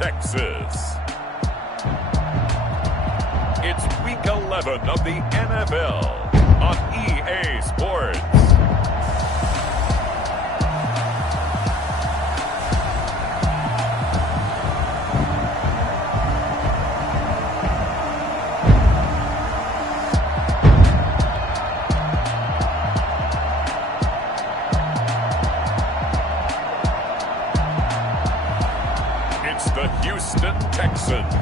Texas. It's Week 11 of the NFL on EA Sports. The Houston Texans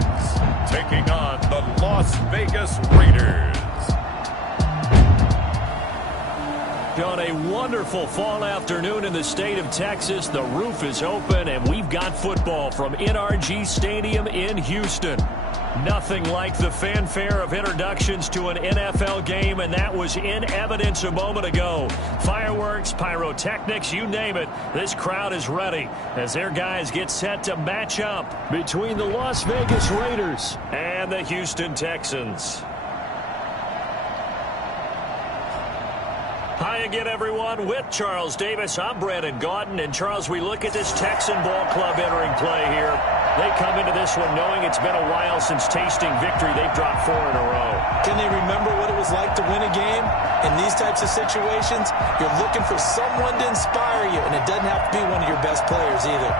taking on the Las Vegas Raiders. On a wonderful fall afternoon in the state of Texas, the roof is open and we've got football from NRG Stadium in Houston. Nothing like the fanfare of introductions to an NFL game, and that was in evidence a moment ago. Fireworks, pyrotechnics, you name it. This crowd is ready as their guys get set to match up between the Las Vegas Raiders and the Houston Texans. Hi again, everyone. With Charles Davis, I'm Brandon Gaudin. And, Charles, we look at this Texan ball club entering play here. They come into this one knowing it's been a while since tasting victory. They've dropped 4 in a row. Can they remember what it was like to win a game? In these types of situations, you're looking for someone to inspire you, and it doesn't have to be one of your best players either.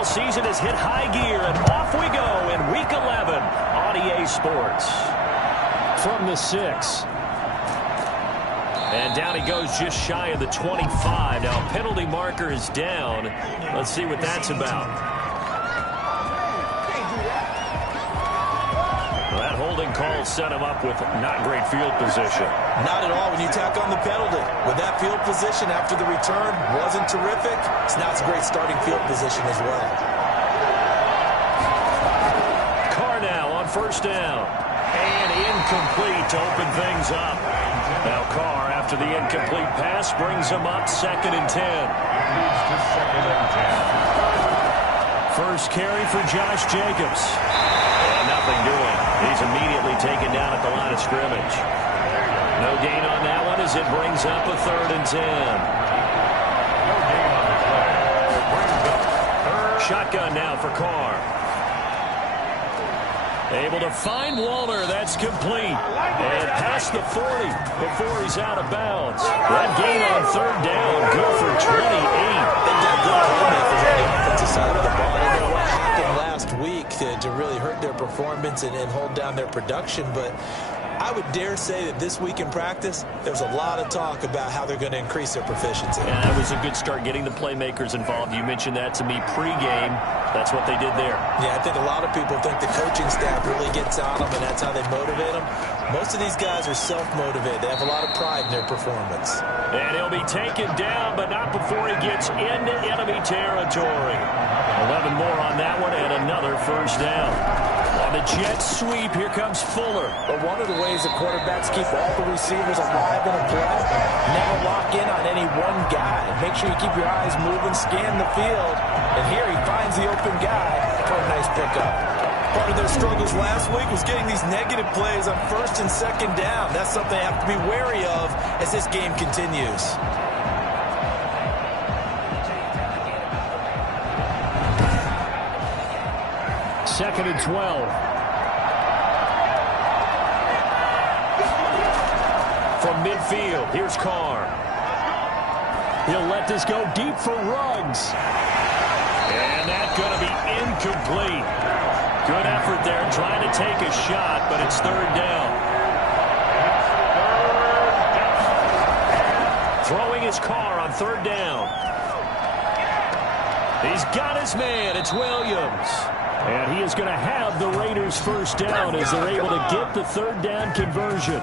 NFL season has hit high gear, and off we go in Week 11 on EA Sports. From the 6. And down he goes just shy of the 25. Now, penalty marker is down. Let's see what that's about. That holding call set him up with not great field position. Not at all when you tack on the penalty. With that field position after the return wasn't terrific, it's not a great starting field position as well. Carr now on first down. And incomplete to open things up. Now Carr, after the incomplete pass, brings him up 2nd and 10. First carry for Josh Jacobs. And nothing doing. He's immediately taken down at the line of scrimmage. No gain on that one as it brings up a 3rd and 10. Shotgun now for Carr. Able to find Waller. That's complete. And past the 40 before he's out of bounds. That gain on 3rd down. Good for 28. They've got good playmakers on the offensive side of the ball. I don't know what happened last week to really hurt their performance and hold down their production, but I would dare say that this week in practice, there's a lot of talk about how they're going to increase their proficiency. Yeah, that was a good start getting the playmakers involved. You mentioned that to me pregame. That's what they did there. Yeah, I think a lot of people think the coaching staff really gets on them, and that's how they motivate them. Most of these guys are self-motivated. They have a lot of pride in their performance. And he'll be taken down, but not before he gets into enemy territory. 11 more on that one, and another first down. On the jet sweep, here comes Fuller. But one of the ways the quarterbacks keep all the receivers alive in a play, never lock in on any one guy. Make sure you keep your eyes moving, scan the field, and here he finds the open guy for a nice pickup. Part of their struggles last week was getting these negative plays on 1st and 2nd down. That's something they have to be wary of as this game continues. Second and 12. From midfield, here's Carr. He'll let this go deep for Ruggs. And that's going to be incomplete. Good effort there trying to take a shot, but it's 3rd down. Throwing his Carr on 3rd down. He's got his man. It's Williams. And he is going to have the Raiders first down as they're able to get the 3rd down conversion.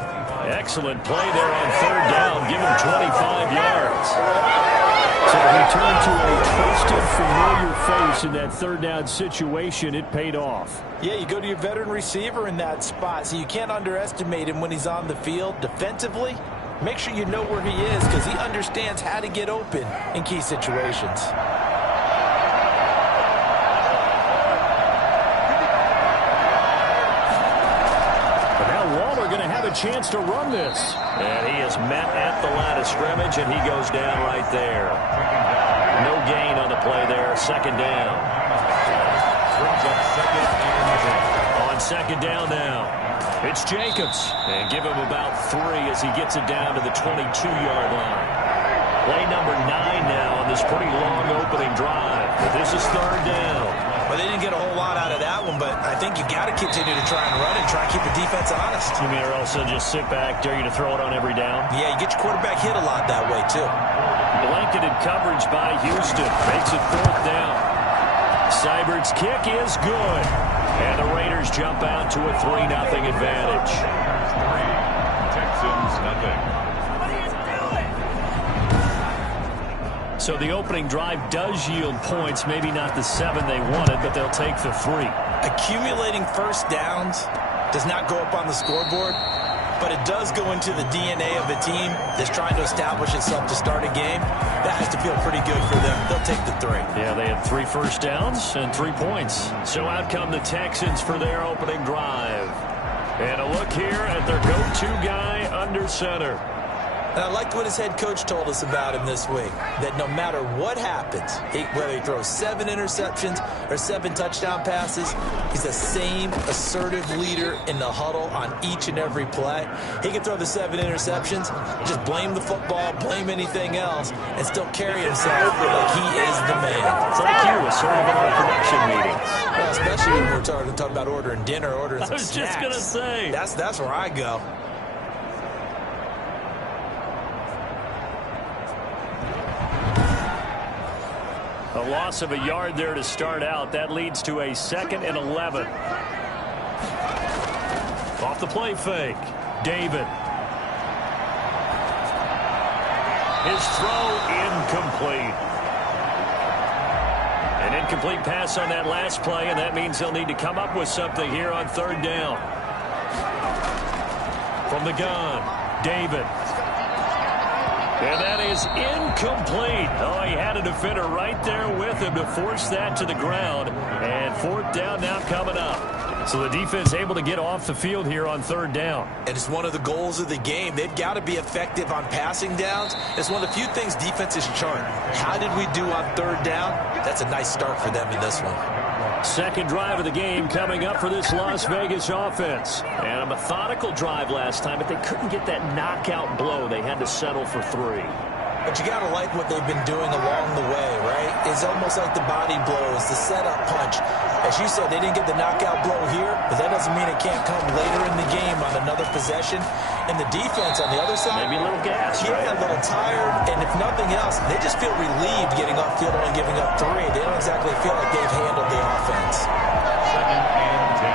Excellent play there on 3rd down. Give him 25 yards. So the return to a trusted, familiar face in that 3rd down situation, it paid off. Yeah, you go to your veteran receiver in that spot, so you can't underestimate him when he's on the field. Defensively, make sure you know where he is because he understands how to get open in key situations. Chance to run this. And he is met at the line of scrimmage, and he goes down right there. No gain on the play there. 2nd down. On 2nd down now, it's Jacobs. And give him about 3 as he gets it down to the 22-yard line. Play number 9 now on this pretty long opening drive. But this is 3rd down. Well, they didn't get a whole lot out of that one, but I think you got to continue to try and run and try and keep the defense honest. You mean or also just sit back, dare you to throw it on every down? Yeah, you get your quarterback hit a lot that way, too. Blanketed coverage by Houston. Makes it 4th down. Seibert's kick is good. And the Raiders jump out to a 3-0 advantage. Texans nothing. So the opening drive does yield points, maybe not the 7 they wanted, but they'll take the 3. Accumulating first downs does not go up on the scoreboard, but it does go into the DNA of a team that's trying to establish itself to start a game. That has to feel pretty good for them. They'll take the 3. Yeah, they had 3 first downs and 3 points. So out come the Texans for their opening drive. And a look here at their go-to guy under center. And I liked what his head coach told us about him this week, that no matter what happens, whether he throws 7 interceptions or 7 touchdown passes, he's the same assertive leader in the huddle on each and every play. He can throw the 7 interceptions, just blame the football, blame anything else, and still carry himself like he is the man. It's like you, assertive in our production meetings. Well, especially when we're talking about ordering dinner, ordering some snacks. I was just going to say. That's where I go. A loss of a yard there to start out. That leads to a 2nd and 11. Off the play fake. David. His throw incomplete. An incomplete pass on that last play, and that means they'll need to come up with something here on 3rd down. From the gun, David. And that is incomplete. Oh, he had a defender right there with him to force that to the ground. And 4th down now coming up. So the defense able to get off the field here on 3rd down. And it's one of the goals of the game. They've got to be effective on passing downs. It's one of the few things defenses chart. How did we do on 3rd down? That's a nice start for them in this one. 2nd drive of the game coming up for this Las Vegas offense. And a methodical drive last time, but they couldn't get that knockout blow. They had to settle for 3. But you got to like what they've been doing along the way, right? It's almost like the body blows, the setup punch. As you said, they didn't get the knockout blow here, but that doesn't mean it can't come later in the game on another possession. And the defense on the other side, maybe a little gas, yeah, right? A little tired, and if nothing else, they just feel relieved getting off field and giving up 3. They don't exactly feel like they've handled the offense. 2nd and 10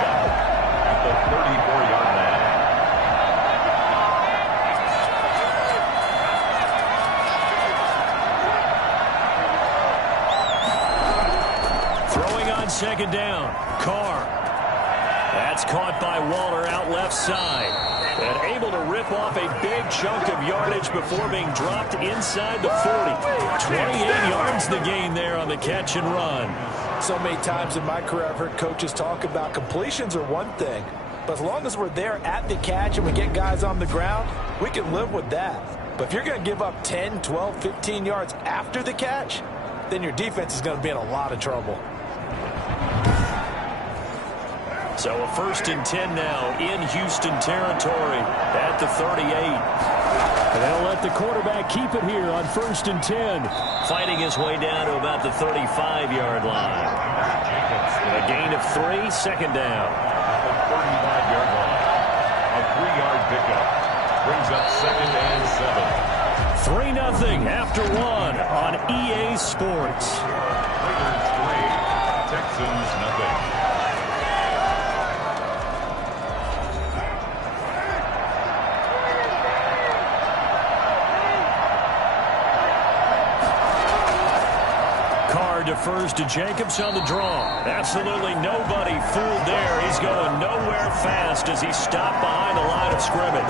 at the 34-yard line. Throwing on 2nd down, Carr. That's caught by Waller out left side. And able to rip off a big chunk of yardage before being dropped inside the 40. 28 yards the gain there on the catch and run. So many times in my career I've heard coaches talk about completions are one thing, but as long as we're there at the catch and we get guys on the ground, we can live with that. But if you're going to give up 10, 12, 15 yards after the catch, then your defense is going to be in a lot of trouble. So a 1st and 10 now in Houston territory at the 38. And they'll let the quarterback keep it here on 1st and 10. Fighting his way down to about the 35-yard line. A gain of 3, 2nd down. At the 35-yard line. A 3-yard pickup. Brings up 2nd and 7. 3-0 after 1 on EA Sports. Raiders 3, Texans 0. Defers to Jacobs on the draw. Absolutely nobody fooled there. He's going nowhere fast as he's stopped behind the line of scrimmage.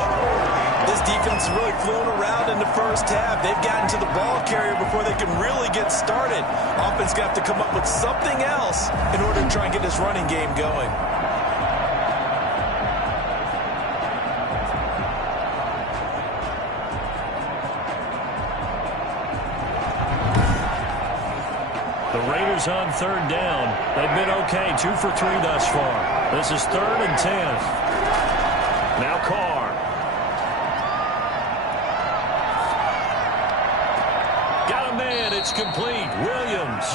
This defense has really flown around in the first half. They've gotten to the ball carrier before they can really get started. Offense got to come up with something else in order to try and get this running game going. On 3rd down. They've been okay. 2 for 3 thus far. This is 3rd and 10. Now Carr. Got a man. It's complete. Williams.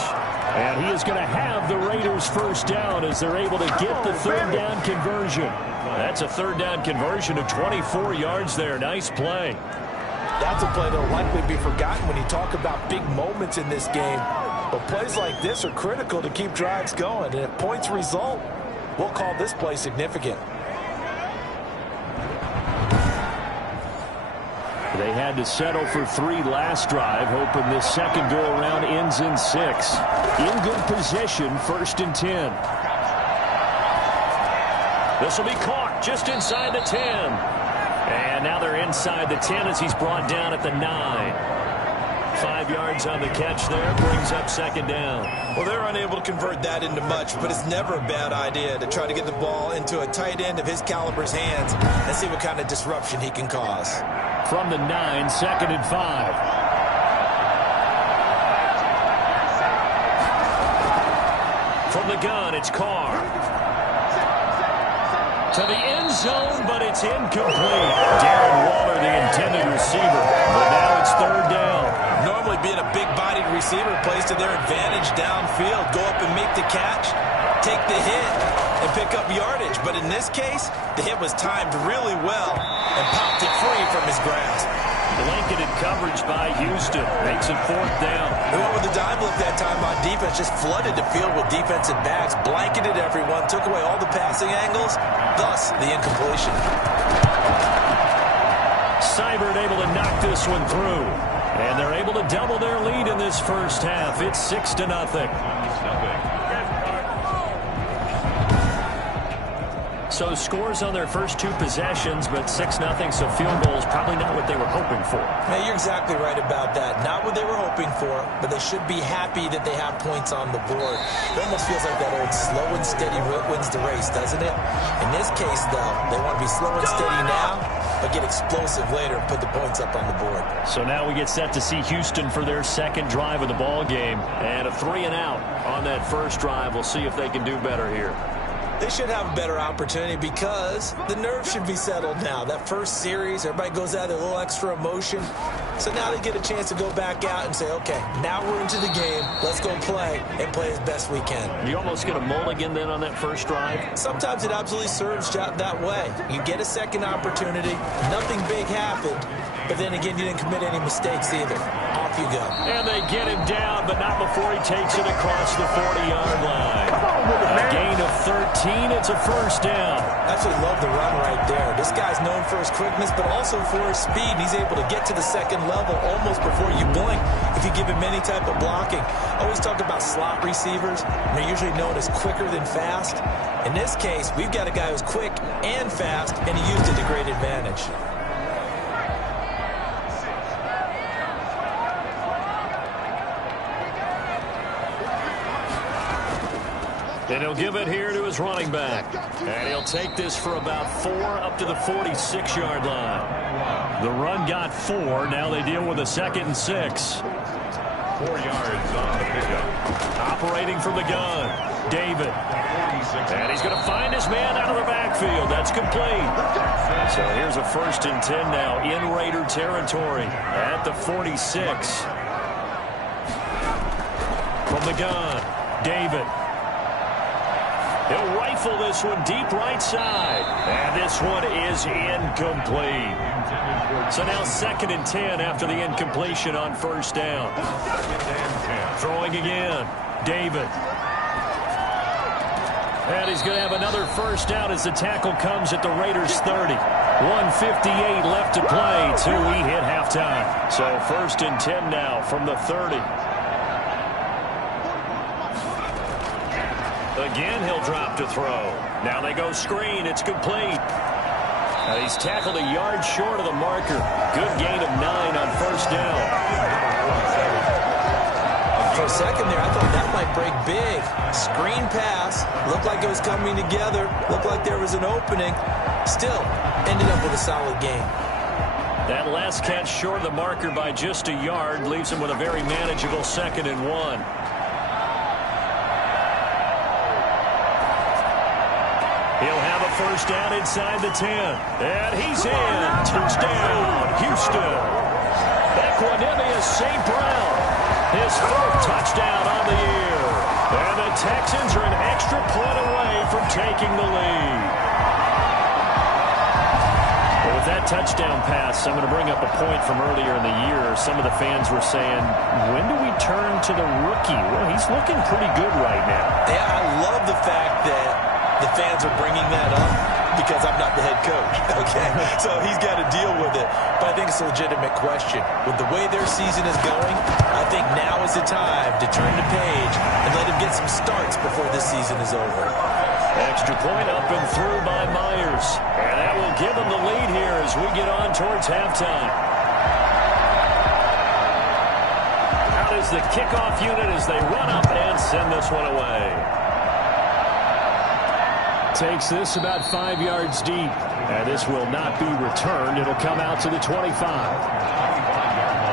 And he is going to have the Raiders 1st down as they're able to get the 3rd down conversion. That's a 3rd down conversion of 24 yards there. Nice play. That's a play that will likely be forgotten when you talk about big moments in this game. But plays like this are critical to keep drives going. And if points result, we'll call this play significant. They had to settle for 3 last drive, hoping this second go-around ends in 6. In good position, 1st and 10. This will be caught just inside the 10. And now they're inside the 10 as he's brought down at the 9. 5 yards on the catch there, brings up 2nd down. Well, they're unable to convert that into much, but it's never a bad idea to try to get the ball into a tight end of his caliber's hands and see what kind of disruption he can cause. from the 9, 2nd and 5. From the gun, it's Carr. To the end zone, but it's incomplete. Darren Waller, the intended receiver. But now it's 3rd down. Normally being a big-bodied receiver plays to their advantage downfield. Go up and make the catch, take the hit, and pick up yardage. But in this case, the hit was timed really well and popped it free from his grasp. Blanketed coverage by Houston. Makes it 4th down. They went with the dive look that time on defense. Just flooded the field with defensive backs. Blanketed everyone. Took away all the passing angles. Thus, the incompletion. Seibert able to knock this one through. And they're able to double their lead in this first half. It's 6-0. So scores on their first 2 possessions, but 6-0, so field goal is probably not what they were hoping for. Hey, you're exactly right about that. Not what they were hoping for, but they should be happy that they have points on the board. It almost feels like that old slow and steady wins the race, doesn't it? In this case, though, they want to be slow and steady now, but get explosive later and put the points up on the board. So now we get set to see Houston for their second drive of the ball game. And a 3-and-out on that first drive. We'll see if they can do better here. They should have a better opportunity because the nerves should be settled now. That first series, everybody goes out with a little extra emotion. So now they get a chance to go back out and say, okay, now we're into the game. Let's go play and play as best we can. You almost get a mulligan then on that first drive? Sometimes it absolutely serves that way. You get a second opportunity. Nothing big happened. But then again, you didn't commit any mistakes either. Off you go. And they get him down, but not before he takes it across the 40-yard line. A gain of 13. It's a first down. I absolutely love the run right there. This guy's known for his quickness, but also for his speed. He's able to get to the second level almost before you blink if you give him any type of blocking. I always talk about slot receivers. They're usually known as quicker than fast. In this case, we've got a guy who's quick and fast, and he used it to great advantage. And he'll give it here to his running back. And he'll take this for about 4 up to the 46-yard line. The run got 4. Now they deal with a 2nd and 6. 4 yards on the pickup. Operating from the gun, David. And he's going to find his man out of the backfield. That's complete. So here's a 1st and 10 now in Raider territory at the 46. From the gun, David. He'll rifle this one deep right side. And this one is incomplete. So now 2nd and 10 after the incompletion on first down. Throwing again. David. And he's going to have another first down as the tackle comes at the Raiders' 30. 1:58 left to play. 2 we hit halftime. So 1st and 10 now from the 30. Again, he'll drop to throw. Now they go screen. It's complete. Now he's tackled a yard short of the marker. Good gain of 9 on first down. For a second there, I thought that might break big. Screen pass. Looked like it was coming together. Looked like there was an opening. Still, ended up with a solid game. That last catch short of the marker by just a yard leaves him with a very manageable 2nd and 1. He'll have a first down inside the 10. And he's in. Touchdown, Houston. Equanimous St. Brown. His 4th touchdown on the year. And the Texans are an extra point away from taking the lead. Well, with that touchdown pass, I'm going to bring up a point from earlier in the year. Some of the fans were saying, when do we turn to the rookie? Well, he's looking pretty good right now. Yeah, I love the fact that the fans are bringing that up because I'm not the head coach, okay? So he's got to deal with it. But I think it's a legitimate question. With the way their season is going, I think now is the time to turn the page and let him get some starts before this season is over. Extra point up and through by Myers. And that will give him the lead here as we get on towards halftime. Out is the kickoff unit as they run up and send this one away. Takes this about 5 yards deep. And this will not be returned. It'll come out to the 25.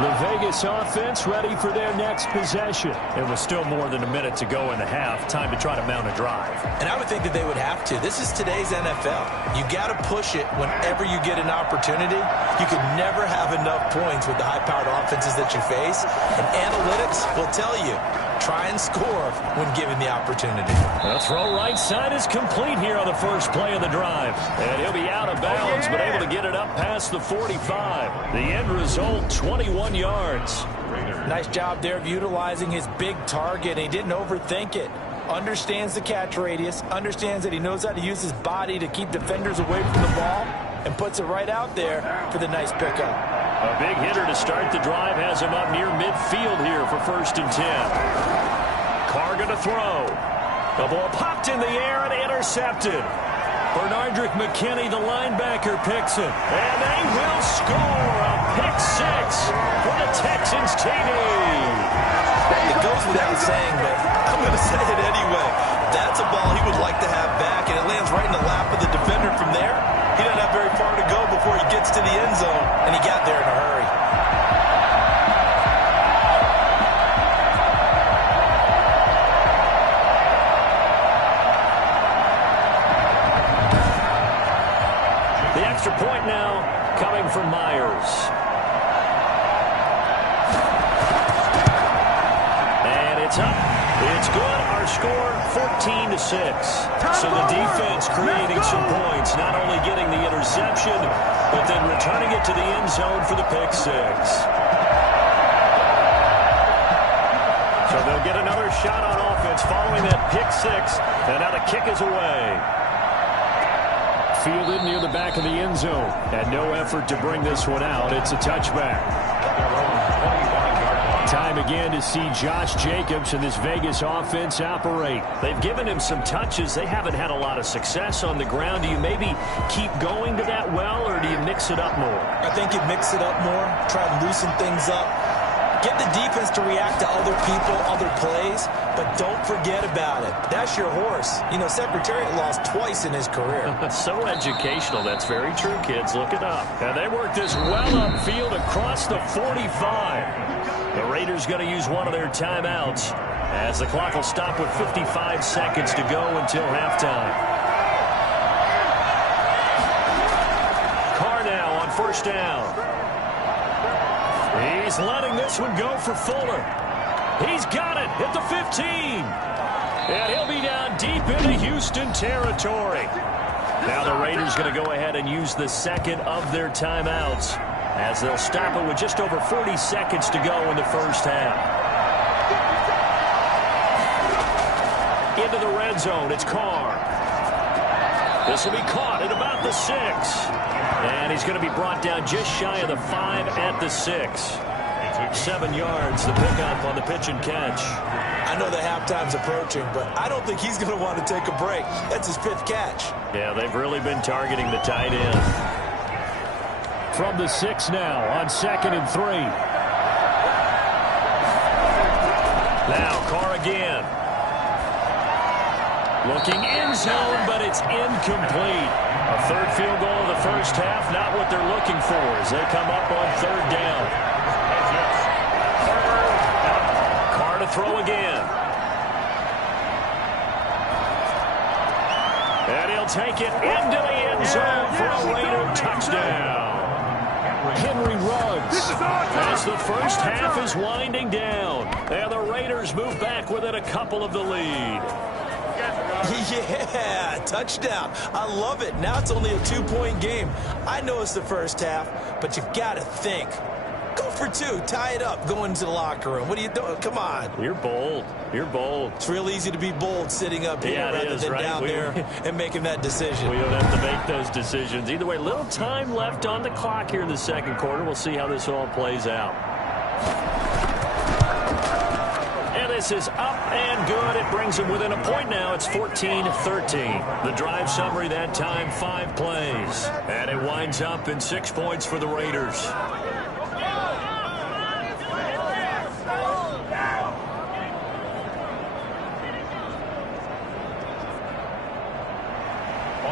The Vegas offense ready for their next possession. It was still more than a minute to go in the half. Time to try to mount a drive. And I would think that they would have to. This is today's NFL. You got to push it whenever you get an opportunity. You can never have enough points with the high-powered offenses that you face. And analytics will tell you, try and score when given the opportunity. The throw right side is complete here on the first play of the drive. And he'll be out of bounds, but able to get it up past the 45. The end result, 21 yards. Nice job there of utilizing his big target. He didn't overthink it. Understands the catch radius. Understands that he knows how to use his body to keep defenders away from the ball. And puts it right out there for the nice pickup. A big hitter to start the drive has him up near midfield here for 1st and 10. Carr going to throw. The ball popped in the air and intercepted. Bernardrick McKinney, the linebacker, picks it. And they will score a pick 6 for the Texans TD. It goes without saying, but I'm going to say it anyway. That's a ball he would like to have back, and it lands right in the lap of the defender from there. He doesn't have very far to go before he gets to the end zone, and he got there in a hurry. The extra point now coming from Myers. And it's up. It's good. Our score, 14-6. So the defense creating some points, not only getting the interception, but then returning it to the end zone for the pick 6. So they'll get another shot on offense following that pick 6. And now the kick is away. Fielded near the back of the end zone. And no effort to bring this one out. It's a touchback. Time again to see Josh Jacobs and this Vegas offense operate. They've given him some touches. They haven't had a lot of success on the ground. Do you maybe keep going to that well, or do you mix it up more? I think you mix it up more, try to loosen things up. Get the defense to react to other people, other plays, but don't forget about it. That's your horse. You know, Secretariat lost twice in his career. So educational. That's very true, kids. Look it up. And they work this well upfield across the 45. The Raiders going to use one of their timeouts as the clock will stop with 55 seconds to go until halftime. Carr now on 1st down. He's letting this one go for Fuller. He's got it at the 15. And he'll be down deep into Houston territory. Now the Raiders going to go ahead and use the second of their timeouts, as they'll stop it with just over 40 seconds to go in the first half. Into the red zone, it's Carr. This will be caught at about the 6. And he's going to be brought down just shy of the 5 at the 6. 7 yards, the pickup on the pitch and catch. I know the halftime's approaching, but I don't think he's going to want to take a break. That's his 5th catch. Yeah, they've really been targeting the tight end. From the 6 now on 2nd and 3. Now Carr again. Looking end zone, but it's incomplete. A 3rd field goal of the first half, not what they're looking for as they come up on 3rd down. Carr to throw again. And he'll take it into the end zone for a Raider touchdown. Henry Ruggs as the first half is winding down. And the Raiders move back within a couple of the lead. Yeah, touchdown. I love it. Now it's only a 2-point game. I know it's the first half, but you've got to think. Go for 2. Tie it up. Go into the locker room. What are you doing? Come on. You're bold. You're bold. It's real easy to be bold sitting up here rather than right? down there and making that decision. We don't have to make those decisions. Either way, little time left on the clock here in the second quarter. We'll see how this all plays out. And this is up and good. It brings them within a point now. It's 14-13. The drive summary that time, 5 plays. And it winds up in 6 points for the Raiders.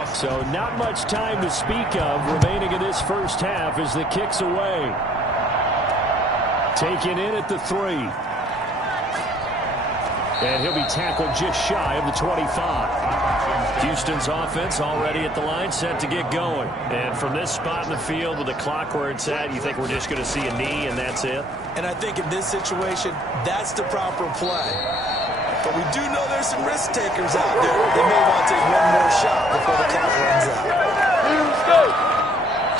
loss. So not much time to speak of remaining in this first half as the kick's away. Taken in at the 3. And he'll be tackled just shy of the 25. Houston's offense already at the line, set to get going. And from this spot in the field with the clock where it's at, you think we're just going to see a knee and that's it? And I think in this situation, that's the proper play. But we do know there's some risk takers out there. They may want to take one more shot before the clock runs out.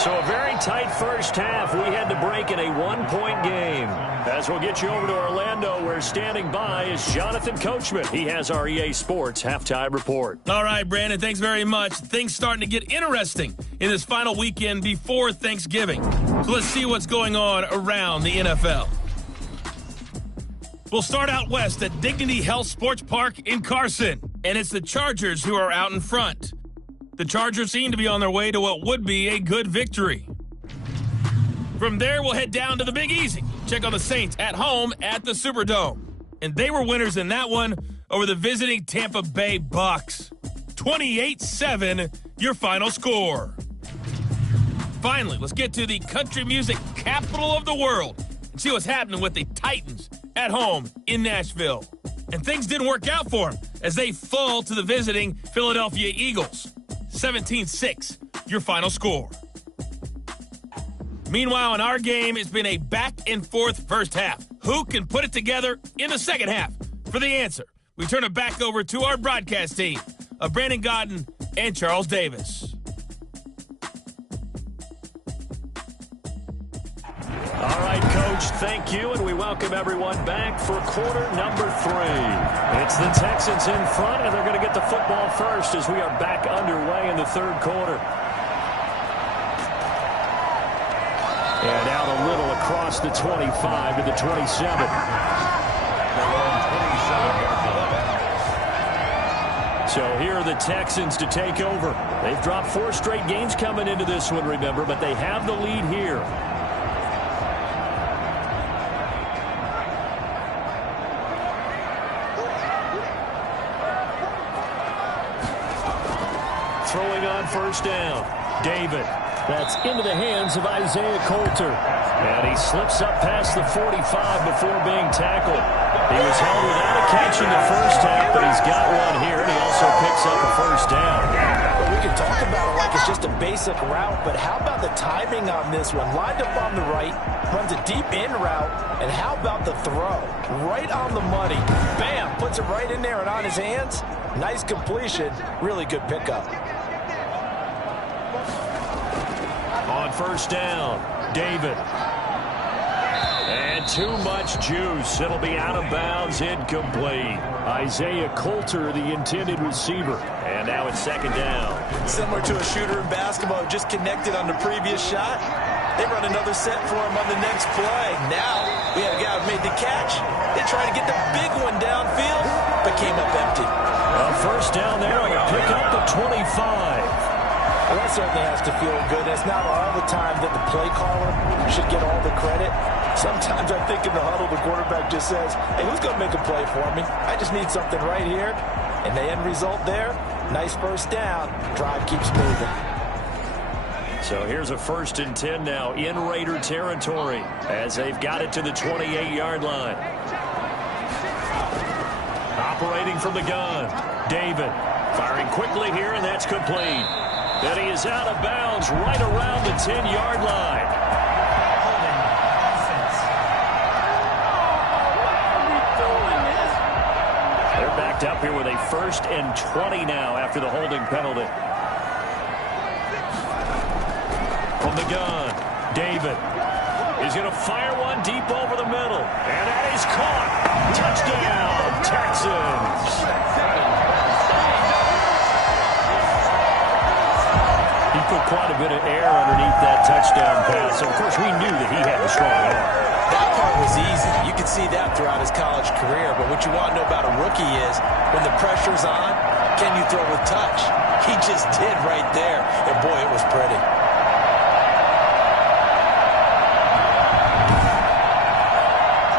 So a very tight first half. We had to break in a 1-point game. As we'll get you over to Orlando, where standing by is Jonathan Coachman. He has our EA Sports Halftime Report. All right, Brandon, thanks very much. Things starting to get interesting in this final weekend before Thanksgiving. So let's see what's going on around the NFL. We'll start out west at Dignity Health Sports Park in Carson, and it's the Chargers who are out in front. The Chargers seem to be on their way to what would be a good victory. From there, we'll head down to the Big Easy. Check on the Saints at home at the Superdome. And they were winners in that one over the visiting Tampa Bay Bucks. 28-7, your final score. Finally, let's get to the country music capital of the world and see what's happening with the Titans at home in Nashville. And things didn't work out for them as they fall to the visiting Philadelphia Eagles. 17-6, your final score. Meanwhile, in our game, it's been a back-and-forth first half. Who can put it together in the second half? For the answer, we turn it back over to our broadcast team of Brandon Godden and Charles Davis. All right, Coach, thank you, and we welcome everyone back for quarter number 3. It's the Texans in front, and they're going to get the football first as we are back underway in the third quarter. And out a little across the 25 to the 27. So here are the Texans to take over. They've dropped 4 straight games coming into this one, remember, but they have the lead here. Throwing on first down. David. That's into the hands of Isaiah Coulter. And he slips up past the 45 before being tackled. He was held without a catch in the first half, but he's got one here, and he also picks up a first down. Well, we can talk about it like it's just a basic route, but how about the timing on this one? Lined up on the right, runs a deep in route, and how about the throw? Right on the money. Bam! Puts it right in there and on his hands. Nice completion. Really good pickup. On first down, David. And too much juice. It'll be out of bounds, incomplete. Isaiah Coulter, the intended receiver. And now it's second down. Similar to a shooter in basketball, just connected on the previous shot. They run another set for him on the next play. Now, we have a guy who made the catch. They try to get the big one downfield, but came up empty. First down there on a pick up the 25. Well, that certainly has to feel good. It's not all the time that the play caller should get all the credit. Sometimes I think in the huddle, the quarterback just says, hey, who's going to make a play for me? I just need something right here. And the end result there, nice first down. Drive keeps moving. So here's a 1st and 10 now in Raider territory as they've got it to the 28-yard line. Operating from the gun, David firing quickly here, and that's complete. And he is out of bounds right around the 10-yard line. They're backed up here with a 1st and 20 now after the holding penalty. From the gun, David is going to fire one deep over the middle. And that is caught. Touchdown, Texans. He put quite a bit of air underneath that touchdown pass. So, of course, we knew that he had a strong arm. That part was easy. You could see that throughout his college career. But what you want to know about a rookie is when the pressure's on, can you throw with touch? He just did right there. And, boy, it was pretty.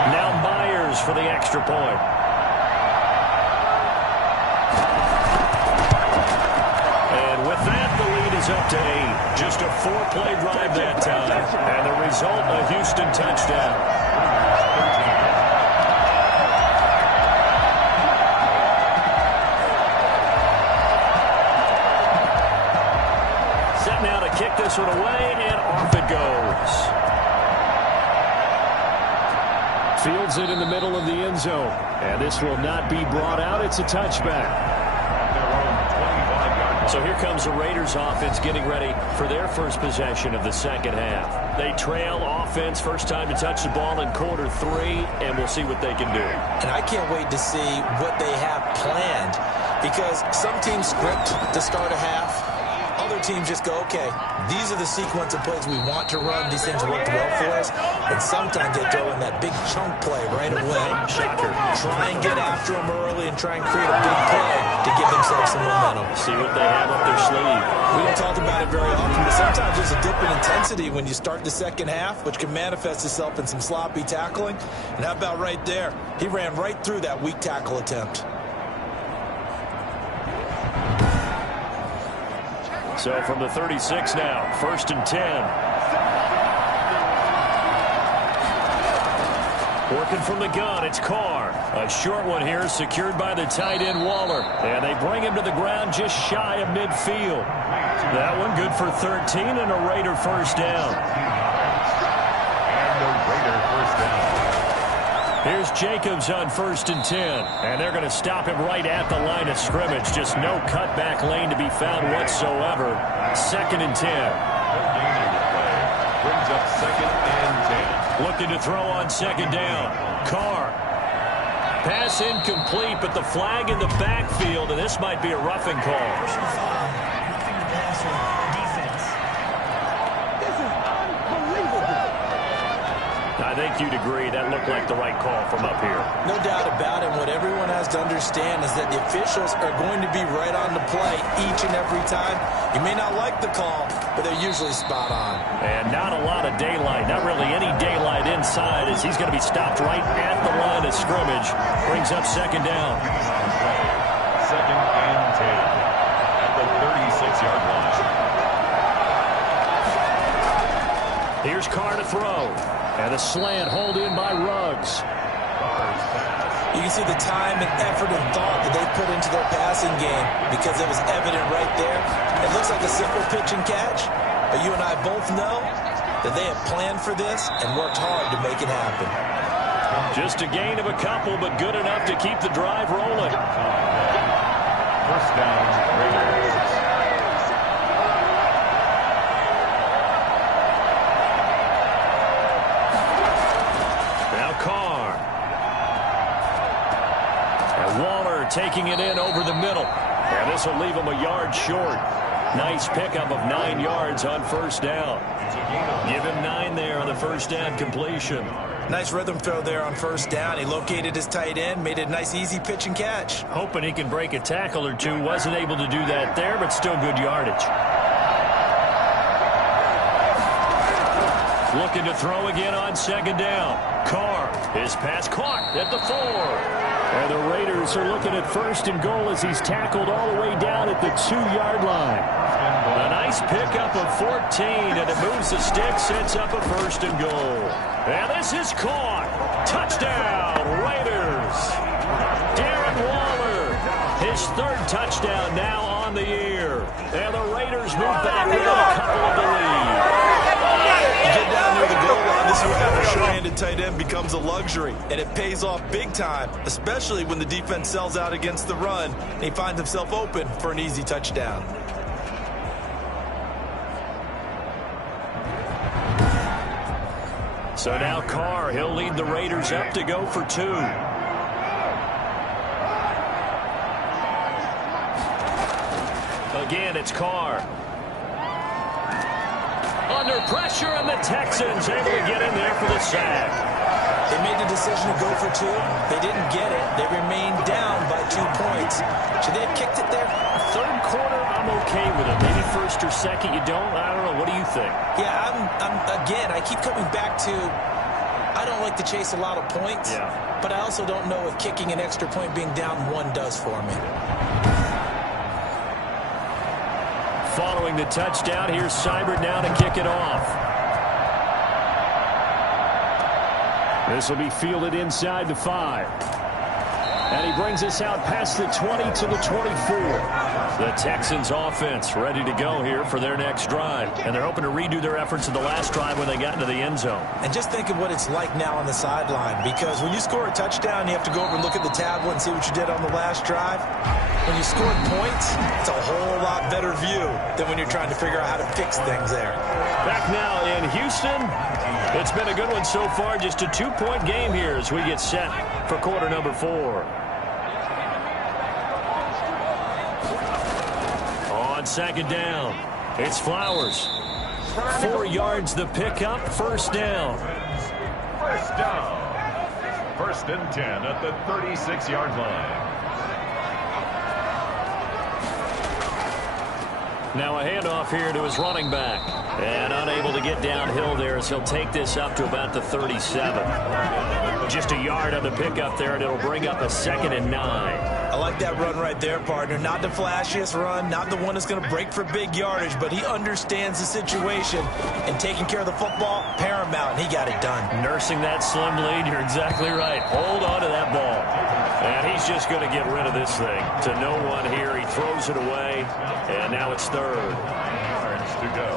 Now Myers for the extra point. And with that, goes up to 8. Just a 4-play drive that time. And the result, a Houston touchdown. Set now to kick this one away, and off it goes. Fields it in the middle of the end zone. And this will not be brought out. It's a touchback. So here comes the Raiders offense getting ready for their first possession of the second half. They trail offense, first time to touch the ball in quarter 3, and we'll see what they can do. And I can't wait to see what they have planned, because some teams script to start a half. Other teams just go, okay, these are the sequence of plays we want to run. These things worked well for us. And sometimes they throw in that big chunk play right away. Shocker. Try and get after them early and try and create a big play to give themselves some momentum. See what they have up their sleeve. We don't talk about it very often, but sometimes there's a dip in intensity when you start the second half, which can manifest itself in some sloppy tackling. And how about right there? He ran right through that weak tackle attempt. So from the 36 now, 1st and 10. Working from the gun, it's Carr. A short one here, secured by the tight end Waller. And they bring him to the ground just shy of midfield. That one good for 13 and a Raider first down. And the Raider first down. Here's Jacobs on 1st and 10. And they're going to stop him right at the line of scrimmage. Just no cutback lane to be found whatsoever. 2nd and 10. Brings up 2nd and 10. Looking to throw on 2nd down. Carr. Pass incomplete, but the flag in the backfield, and this might be a roughing call. I think you'd agree that looked like the right call from up here. No doubt about it. What everyone has to understand is that the officials are going to be right on the play each and every time. You may not like the call, but they're usually spot on. And not a lot of daylight, not really any daylight inside, as he's going to be stopped right at the line of scrimmage. Brings up 2nd down. 2nd and 10 at the 36-yard line. Here's Carr to throw. And a slant hauled in by Ruggs. You can see the time and effort and thought that they put into their passing game, because it was evident right there. It looks like a simple pitch and catch, but you and I both know that they have planned for this and worked hard to make it happen. Just a gain of a couple, but good enough to keep the drive rolling. First down, Raiders. Taking it in over the middle. And this will leave him a yard short. Nice pickup of 9 yards on 1st down. Give him 9 there on the 1st down completion. Nice rhythm throw there on 1st down. He located his tight end, made it a nice easy pitch and catch. Hoping he can break a tackle or two. Wasn't able to do that there, but still good yardage. Looking to throw again on 2nd down. Carr, his pass caught at the 4. And the Raiders are looking at 1st and goal as he's tackled all the way down at the 2-yard line. A nice pickup of 14, and it moves the stick, sets up a 1st and goal. And this is caught. Touchdown, Raiders. Darren Waller, his 3rd touchdown now on the year. And the Raiders move back with a couple of the lead. You get down near the goal line, this is where having a sure-handed tight end becomes a luxury, and it pays off big time, especially when the defense sells out against the run, and he finds himself open for an easy touchdown. So now Carr, he'll lead the Raiders up to go for 2. Again, it's Carr. Under pressure, and the Texans able to get in there for the sack. They made the decision to go for 2. They didn't get it. They remained down by 2 points. Should they have kicked it there? 3rd quarter, I'm okay with it. Maybe 1st or 2nd, you don't? I don't know. What do you think? Yeah, again, I keep coming back to, I don't like to chase a lot of points, but I also don't know if kicking an extra point being down 1 does for me. Following the touchdown, here's Seibert now to kick it off. This will be fielded inside the 5. And he brings us out past the 20 to the 24. The Texans offense ready to go here for their next drive. And they're hoping to redo their efforts in the last drive when they got into the end zone. And just think of what it's like now on the sideline, because when you score a touchdown, you have to go over and look at the tablet and see what you did on the last drive. When you scored points, it's a whole lot better view than when you're trying to figure out how to fix things there. Back now in Houston. It's been a good one so far. Just a 2-point game here as we get set for quarter number 4. On second down, it's Flowers. 4 yards the pickup, first down. First down. 1st and 10 at the 36-yard line. Now a handoff here to his running back. And unable to get downhill there as he'll take this up to about the 37. Just a yard on the pickup there, and it'll bring up a 2nd and 9. I like that run right there, partner. Not the flashiest run, not the one that's going to break for big yardage, but he understands the situation, and taking care of the football, paramount, and he got it done. Nursing that slim lead, you're exactly right. Hold on to that ball. And he's just going to get rid of this thing. To no one here, he throws it away, and now it's 3rd. Yards to go.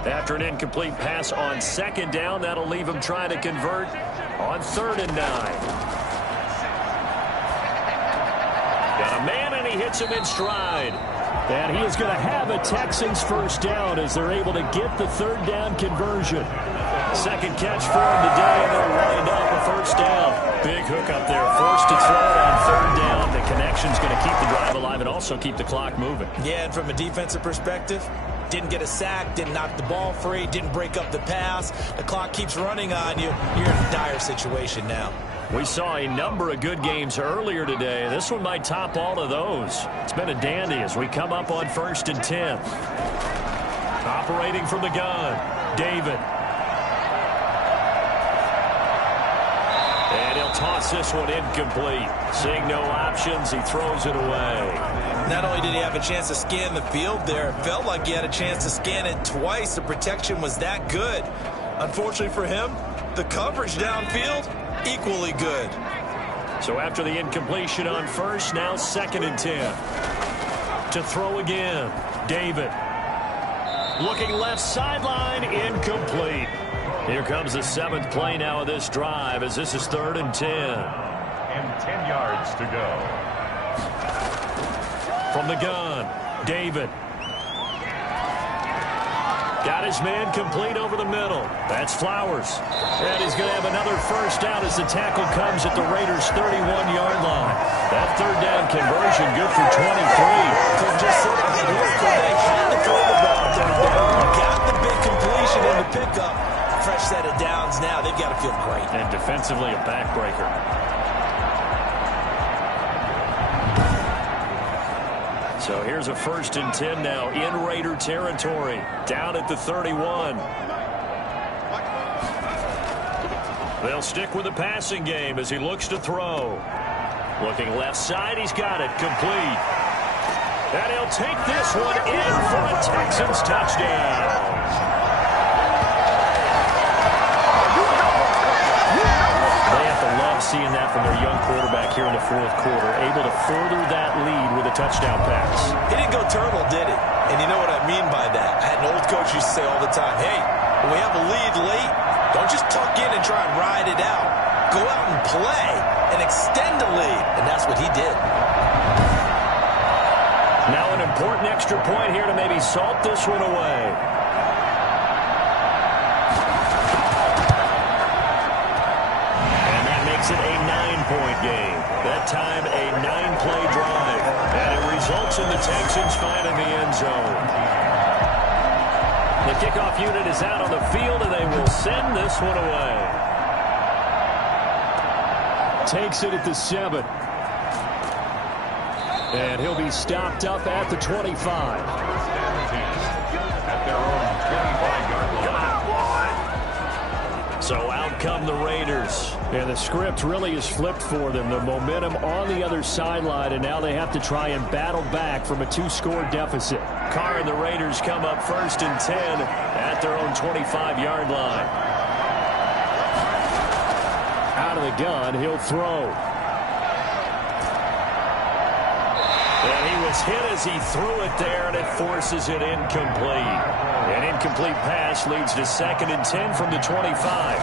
After an incomplete pass on 2nd down, that'll leave him trying to convert on 3rd and 9. Got a man, and he hits him in stride. And he is going to have a Texans first down as they're able to get the 3rd down conversion. 2nd catch for him today, and they'll wind up a first down. Big hook up there, forced to throw it on 3rd down. The connection's going to keep the drive alive and also keep the clock moving. Yeah, and from a defensive perspective, didn't get a sack, didn't knock the ball free, didn't break up the pass. The clock keeps running on you. You're in a dire situation now. We saw a number of good games earlier today. This one might top all of those. It's been a dandy as we come up on 1st and 10. Operating from the gun, David. And he'll toss this one incomplete. Seeing no options, he throws it away. Not only did he have a chance to scan the field there, it felt like he had a chance to scan it twice. The protection was that good. Unfortunately for him, the coverage downfield, equally good. So after the incompletion on 1st, now 2nd and 10. To throw again, David. Looking left sideline, incomplete. Here comes the 7th play now of this drive as this is 3rd and 10. And 10 yards to go. From the gun, David. Got his man complete over the middle. That's Flowers. And he's going to have another first down as the tackle comes at the Raiders' 31-yard line. That 3rd down conversion good for 23. Could just sit out here. They had to throw the ball on 3rd down. Got the big completion in the pickup. Fresh set of downs now. They've got to feel great. And defensively, a backbreaker. So here's a 1st and 10 now in Raider territory. Down at the 31. They'll stick with the passing game as he looks to throw. Looking left side, he's got it complete. And he'll take this one in for a Texans touchdown. They have to love seeing that from their young quarterback here in the 4th quarter, able to further that lead with a touchdown pass. He didn't go turtle, did he? And you know what I mean by that. I had an old coach used to say all the time, hey, when we have a lead late, don't just tuck in and try and ride it out. Go out and play and extend the lead. And that's what he did. Now an important extra point here to maybe salt this one away. And that makes it a 9-point game. That time a 9-play drive. And it results in the Texans finding the end zone. The kickoff unit is out on the field, and they will send this one away. Takes it at the 7. And he'll be stopped up at the 25. At their own 25-yard line. So out come the Raiders. And the script really is flipped for them. The momentum on the other sideline, and now they have to try and battle back from a 2-score deficit. Carr and the Raiders come up 1st and 10 at their own 25-yard line. Out of the gun, he'll throw. And he was hit as he threw it there, and it forces it incomplete. An incomplete pass leads to 2nd and 10 from the 25.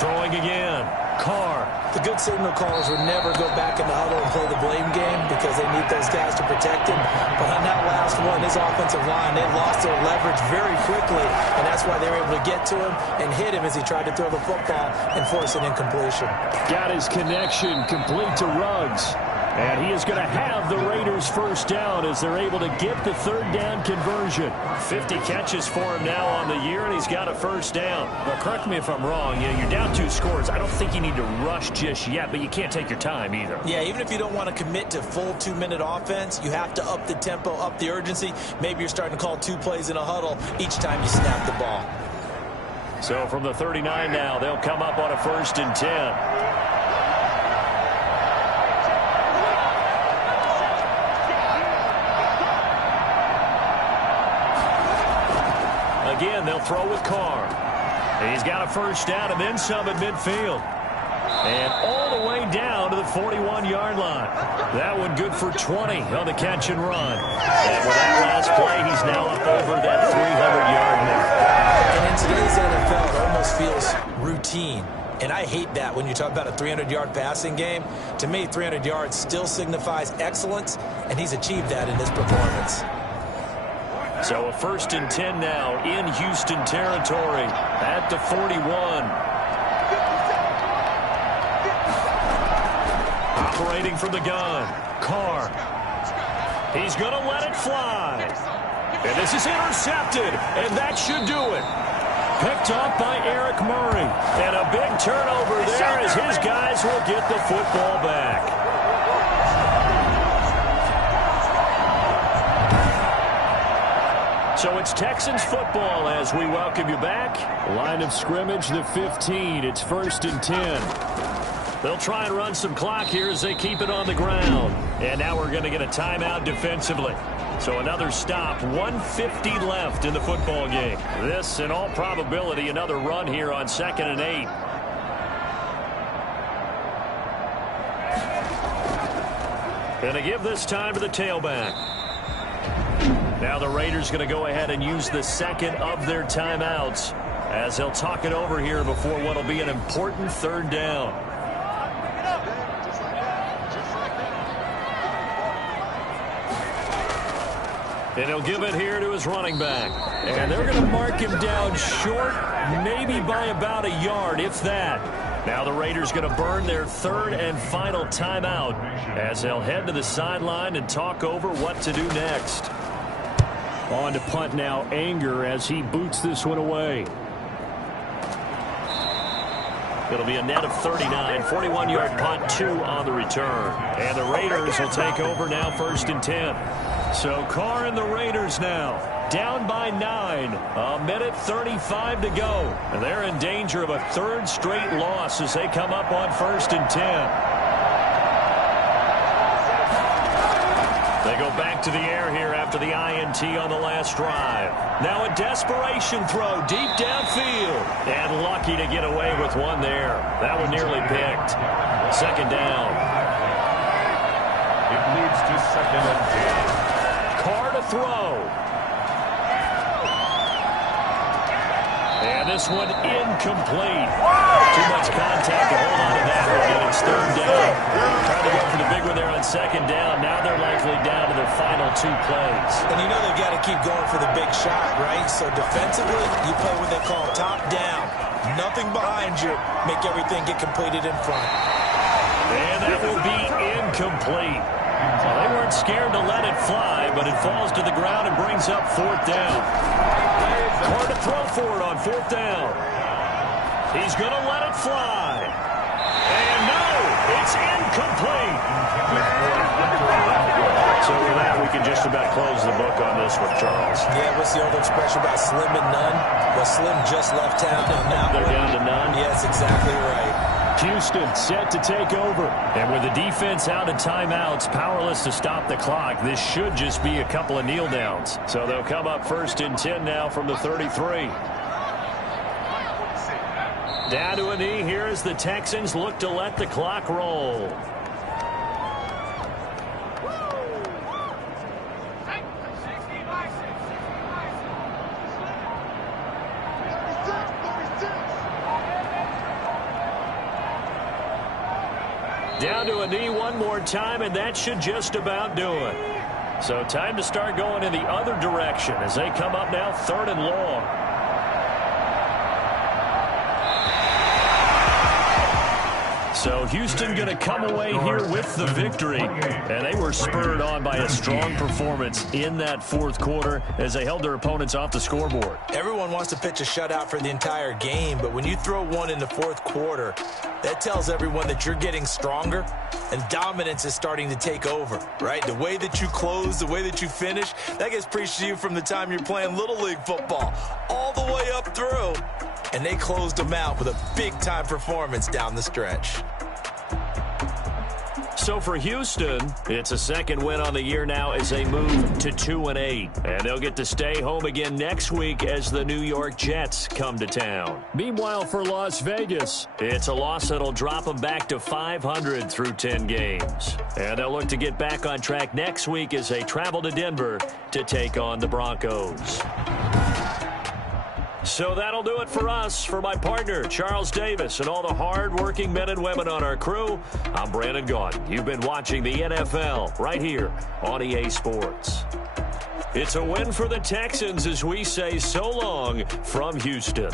Throwing again. Carr. The good signal callers would never go back in the huddle and play the blame game because they need those guys to protect him. But on that last one, his offensive line, they lost their leverage very quickly, and that's why they were able to get to him and hit him as he tried to throw the football and force an incompletion. Got his connection complete to Ruggs. And he is going to have the Raiders' first down as they're able to get the 3rd down conversion. 50 catches for him now on the year, and he's got a first down. Well, correct me if I'm wrong. You know, you're down 2 scores. I don't think you need to rush just yet, but you can't take your time either. Yeah, even if you don't want to commit to full 2-minute offense, you have to up the tempo, up the urgency. Maybe you're starting to call 2 plays in a huddle each time you snap the ball. So from the 39 now, they'll come up on a 1st and 10. Again, they'll throw with Carr. He's got a first down and then some at midfield. And all the way down to the 41-yard line. That one good for 20 on the catch and run. And with that last play, he's now up over that 300-yard mark. And in today's NFL, it almost feels routine. And I hate that when you talk about a 300-yard passing game. To me, 300 yards still signifies excellence, and he's achieved that in this performance. So a 1st and 10 now in Houston territory at the 41. Operating from the gun, Carr. He's going to let it fly. And this is intercepted, and that should do it. Picked off by Eric Murray. And a big turnover there as his guys will get the football back. So it's Texans football as we welcome you back. Line of scrimmage, the 15. It's 1st and 10. They'll try and run some clock here as they keep it on the ground. And now we're going to get a timeout defensively. So another stop, 1:50 left in the football game. This, in all probability, another run here on 2nd and 8. And to give this time to the tailback. Now the Raiders going to go ahead and use the 2nd of their timeouts as they'll talk it over here before what will be an important 3rd down. And he'll give it here to his running back. And they're going to mark him down short, maybe by about a yard, if that. Now the Raiders going to burn their 3rd and final timeout as they'll head to the sideline and talk over what to do next. On to punt now, Anger, as he boots this one away. It'll be a net of 39, 41-yard punt, 2 on the return. And the Raiders will take over now 1st and 10. So Carr and the Raiders now down by 9. A minute 35 to go. And they're in danger of a 3rd straight loss as they come up on 1st and 10. They go back to the air here after the INT on the last drive. Now a desperation throw deep downfield. And lucky to get away with one there. That one nearly picked. 2nd down. It leads to 2nd and 10. Carr to throw. And this one incomplete. Too much contact to hold on to that one, and it's 3rd down. Trying to go for the big one there on 2nd down. Now they're likely down to their final 2 plays. And you know they've got to keep going for the big shot, right? So defensively, you play what they call top down. Nothing behind you. Make everything get completed in front. And that will be incomplete. Well, they weren't scared to let it fly, but it falls to the ground and brings up 4th down. Hard to throw for it on 4th down. He's going to let it fly. And no, it's incomplete. So with that, we can just about close the book on this one, Charles. Yeah, what's the old expression about slim and none? Well, Slim just left town on that one. They're down to none. Yeah, that's exactly right. Houston set to take over. And with the defense out of timeouts, powerless to stop the clock, this should just be a couple of kneel downs. So they'll come up 1st and 10 now from the 33. Down to a knee here as the Texans look to let the clock roll. Down to a knee one more time, and that should just about do it. So time to start going in the other direction as they come up now 3rd and long. So Houston going to come away here with the victory. And they were spurred on by a strong performance in that 4th quarter as they held their opponents off the scoreboard. Everyone wants to pitch a shutout for the entire game, but when you throw one in the 4th quarter, that tells everyone that you're getting stronger and dominance is starting to take over, right? The way that you close, the way that you finish, that gets preached to you from the time you're playing Little League football all the way up through. And they closed them out with a big-time performance down the stretch. So for Houston, it's a 2nd win on the year now as they move to 2-8. And they'll get to stay home again next week as the New York Jets come to town. Meanwhile, for Las Vegas, it's a loss that'll drop them back to 500 through 10 games. And they'll look to get back on track next week as they travel to Denver to take on the Broncos. So that'll do it for us. For my partner, Charles Davis, and all the hard-working men and women on our crew, I'm Brandon Gaudin. You've been watching the NFL right here on EA Sports. It's a win for the Texans as we say so long from Houston.